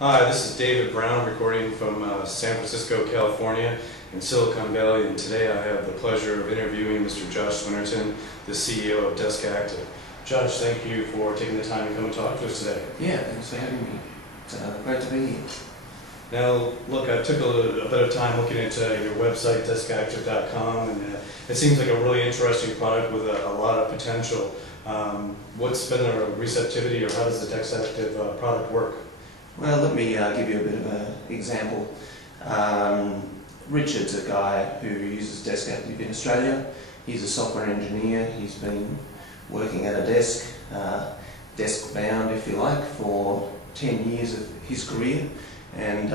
Hi, this is David Brown recording from San Francisco, California in Silicon Valley, and today I have the pleasure of interviewing Mr. Josh Swinnerton, the CEO of DeskActive. Josh, thank you for taking the time to come and talk to us today. Yeah, thanks for having me. It's great to be here. Now, look, I took a bit of time looking at your website, DeskActive.com, and it seems like a really interesting product with a lot of potential. What's been the receptivity, or how does the DeskActive product work? Well, let me give you a bit of an example. Richard's a guy who uses DeskActive in Australia. He's a software engineer. He's been working at a desk, desk-bound if you like, for 10 years of his career. And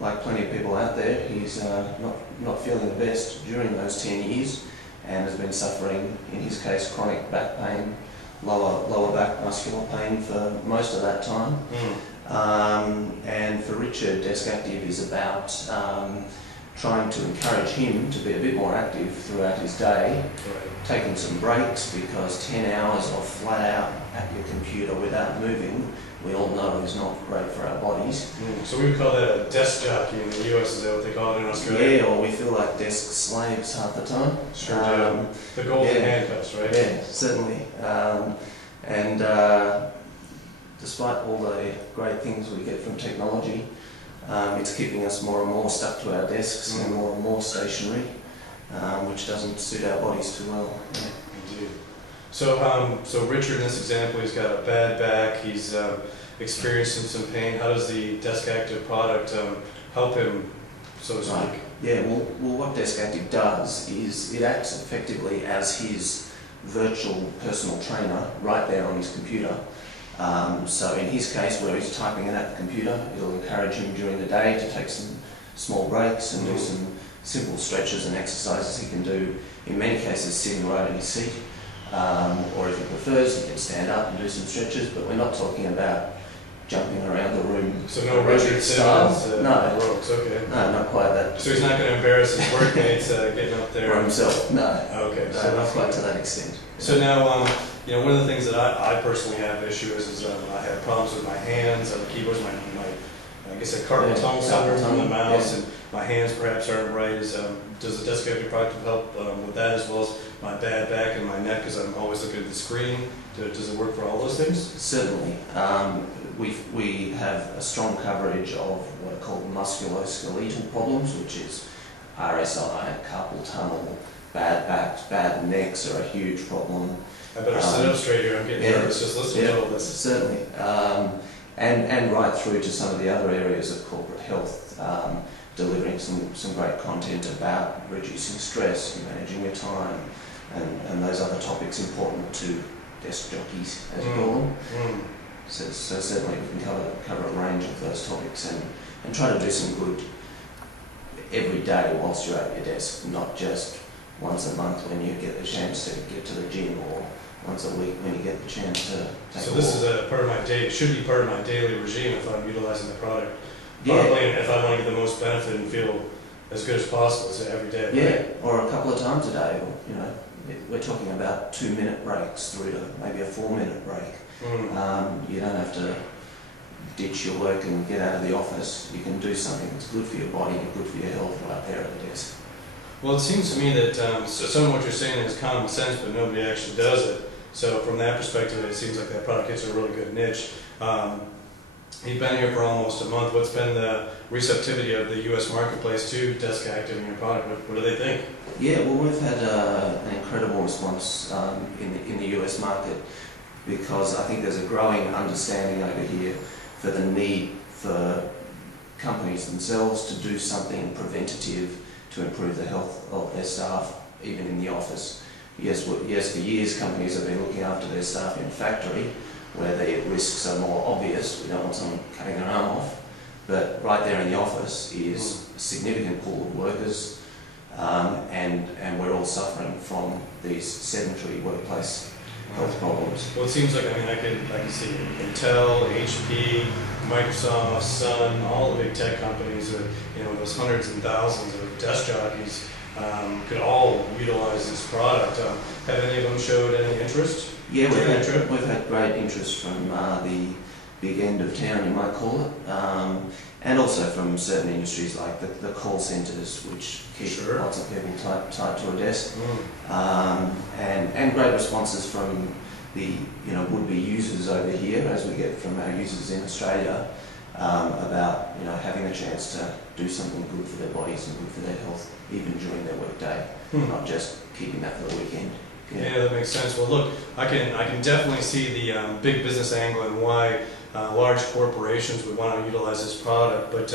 like plenty of people out there, he's not feeling the best during those 10 years and has been suffering, in his case, chronic back pain, lower back muscular pain for most of that time. And for Richard, DeskActive is about trying to encourage him to be a bit more active throughout his day, taking some breaks, because 10 hours of flat out at your computer without moving, we all know is not great for our bodies. So we would call that a desk jockey in the US, is that what they call it in Australia? Yeah, or we feel like desk slaves half the time. Sure, the golden handcuffs, right? Yeah, certainly. Despite all the great things we get from technology, it's keeping us more and more stuck to our desks and more stationary, which doesn't suit our bodies too well. Yeah. Indeed. So Richard, in this example, he's got a bad back, he's experiencing some pain. How does the DeskActive product help him, so to speak? Right. Yeah, well, what DeskActive does is it acts effectively as his virtual personal trainer right there on his computer. So in his case, where he's typing it at the computer, it'll encourage him during the day to take some small breaks and do some simple stretches and exercises he can do, in many cases sitting right in his seat. Or if he prefers, he can stand up and do some stretches, but we're not talking about jumping around the room. So no Richard Simmons ropes, okay. No, not quite that. So he's not going to embarrass his workmates getting up there? Or himself, no. Okay. No, so not quite to that extent. So now, one of the things that I personally have issue is I have problems with my hands, the keyboards, I guess a carpal tunnel somewhere from the mouse, and my hands perhaps aren't right. Does the DeskActive product help with that, as well as my bad back and my neck, because I'm always looking at the screen? Does it work for all those things? Certainly. We have a strong coverage of what are called musculoskeletal problems, which is RSI, carpal tunnel, bad backs, bad necks are a huge problem. I better sit up straight here, I'm getting nervous just listening to all this. Certainly. And right through to some of the other areas of corporate health, delivering some great content about reducing stress, managing your time, and those other topics important to desk jockeys, as you call them. So certainly we can cover a range of those topics and try to do some good every day whilst you're at your desk, not just once a month when you get the chance to get to the gym, or once a week when you get the chance to take So a this walk. is a part of my day. It should be part of my daily regime if I'm utilizing the product. Yeah. Probably if I want to get the most benefit and feel as good as possible, so every day. Yeah, or a couple of times a day. Or, we're talking about 2-minute breaks through to maybe a 4-minute break. You don't have to ditch your work and get out of the office. You can do something that's good for your body and good for your health right there at the desk. Well, it seems to me that some of what you're saying is common sense, but nobody actually does it. So from that perspective, it seems like that product hits a really good niche. You've been here for almost a month. What's been the receptivity of the U.S. marketplace to DeskActive and your product? What do they think? Yeah, well, we've had an incredible response in the US market, because I think there's a growing understanding over here for the need for companies themselves to do something preventative to improve the health of their staff, even in the office. Yes, for years companies have been looking after their staff in factory, where the risks are more obvious. We don't want someone cutting their arm off. But right there in the office is a significant pool of workers, and we're all suffering from these sedentary workplace health problems. Well, it seems like, I can see Intel, HP, Microsoft, Sun, all the big tech companies, those hundreds and thousands of desk jockeys could all utilize this product. Have any of them showed any interest? Yeah, we've had great interest from the big end of town, you might call it, and also from certain industries like the call centres, which keep lots of people tied to a desk, and great responses from the would-be users over here, as we get from our users in Australia, about having a chance to do something good for their bodies and good for their health, even during their workday, not just keeping that for the weekend. Yeah, that makes sense. Well, look, I can definitely see the big business angle and why large corporations would want to utilize this product. But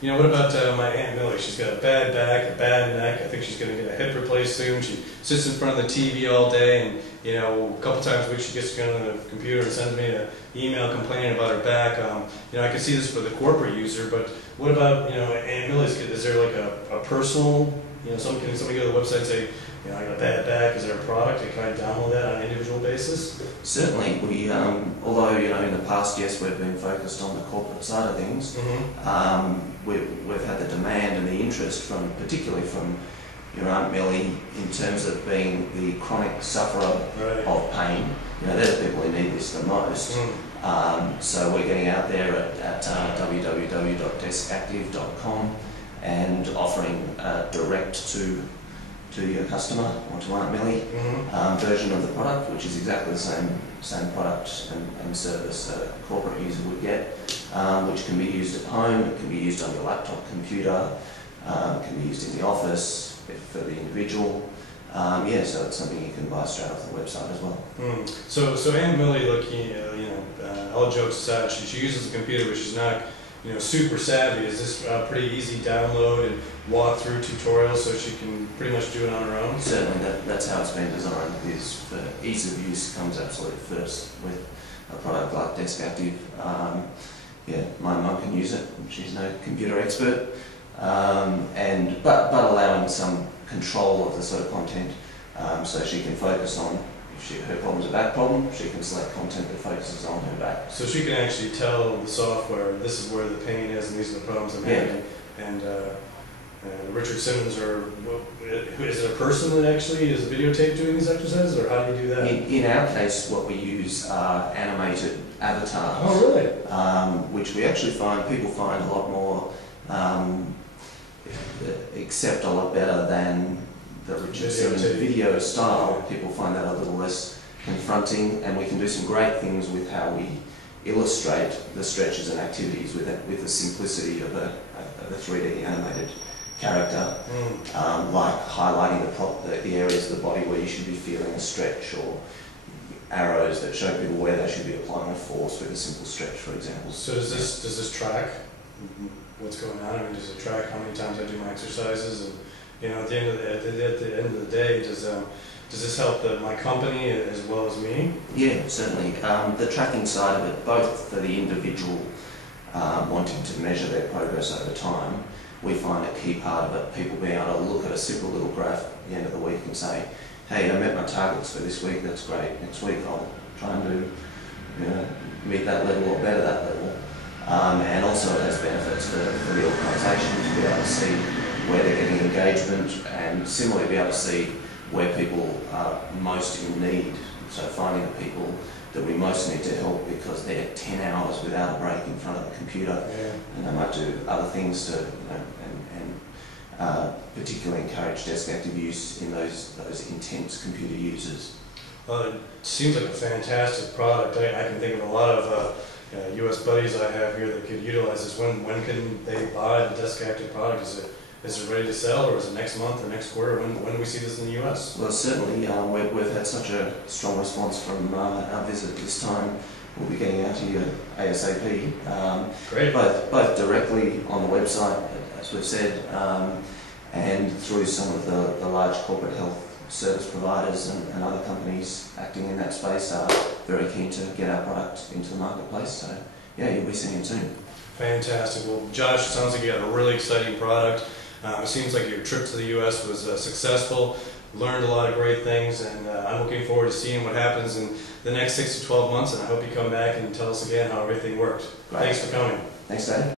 what about my Aunt Millie? She's got a bad back, a bad neck. I think she's going to get a hip replaced soon. She sits in front of the TV all day, and a couple times a week she gets on the computer and sends me an email complaining about her back. I can see this for the corporate user, but what about Aunt Millie's kid? Is there like a personal? Can somebody go to the website and say, I got a bad back, is there a product? Can I download that on an individual basis? Certainly. We, although in the past, yes, we've been focused on the corporate side of things, we've had the demand and the interest particularly from your Aunt Millie, in terms of being the chronic sufferer of pain. They're the people who need this the most. So we're getting out there at www.deskactive.com and offering direct to your customer or to Aunt Millie version of the product, which is exactly the same product and service that a corporate user would get, which can be used at home, it can be used on your laptop computer, it can be used in the office for the individual. So it's something you can buy straight off the website as well. So Aunt Millie, look, all jokes aside, she uses the computer, but she's not super savvy. Is this pretty easy download and walk through tutorials so she can pretty much do it on her own? Certainly, that's how it's been designed. Is for ease of use comes absolutely first with a product like DeskActive. My mum can use it. She's no computer expert, but allowing some control of the sort of content, so she can focus on. Her problem's a back problem, she can select content that focuses on her back. So she can actually tell the software, this is where the pain is and these are the problems I'm having. And Richard Simmons, is it a person that actually is videotaped doing these exercises, or how do you do that? In our case, what we use are animated avatars. Oh, really? Which we actually find people find a lot more, accept a lot better than the Richard Simmons video style. People find that a little less confronting, and we can do some great things with how we illustrate the stretches and activities with the simplicity of a 3D animated character, like highlighting the areas of the body where you should be feeling a stretch, or arrows that show people where they should be applying a force with a simple stretch, for example. So does this track what's going on? I mean, does it track how many times I do my exercises? And at the end of the day, does this help my company as well as me? Yeah, certainly. The tracking side of it, both for the individual wanting to measure their progress over time, we find a key part of it, people being able to look at a simple little graph at the end of the week and say, hey, I met my targets for this week, that's great. Next week I'll try and do, meet that level or better that level. And also it has benefits for the organisation to be able to see where they're getting engagement, and similarly be able to see where people are most in need. So finding the people that we most need to help because they're 10 hours without a break in front of the computer, and they might do other things to, particularly encourage DeskActive use in those intense computer users. Well, it seems like a fantastic product. I can think of a lot of US buddies I have here that could utilize this. When can they buy the DeskActive product? Is it ready to sell, or is it next month or next quarter? When do we see this in the US? Well, certainly we've had such a strong response from our visit this time. We'll be getting out to you ASAP. Great. Both directly on the website, as we've said, and through some of the large corporate health service providers and other companies acting in that space are very keen to get our product into the marketplace. So, you'll be seeing it soon. Fantastic. Well, Josh, it sounds like you got a really exciting product. It seems like your trip to the U.S. was successful, learned a lot of great things, and I'm looking forward to seeing what happens in the next 6 to 12 months, and I hope you come back and tell us again how everything worked. Great. Thanks for coming. Thanks, Dave.